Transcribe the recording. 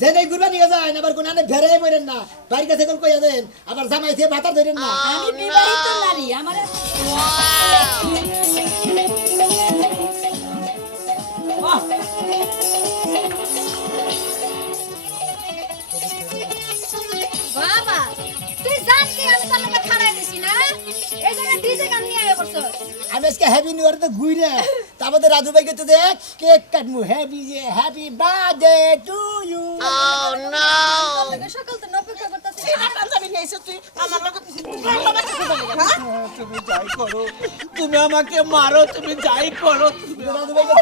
যেন ঘুরবা নিয়ে যায় আবার কোন আনে ভেড়াই বলেন না বাড়ির কাছে কোন কইয়া দেন আবার জামাই দিয়ে ভাতা ধরেন না আমি বিবাহিত নারী আমার বাবা তুই জানতি আমি তোর লগে খাড়াই দিছি না এই জন্য ডিজে গান নিয়ে আয় করছস আমি আজকে হ্যাপি নিউ ইয়ার তো ঘুরে তারপরে রাজু ভাইকে তো দেখ কেক কাটমু হ্যাপি বার্থডে টু ইউ তোকে সকাল তো অপেক্ষা করতেছি তুমি যাই করো তুমি আমাকে মারো তুমি যাই করো রাজু ভাইকে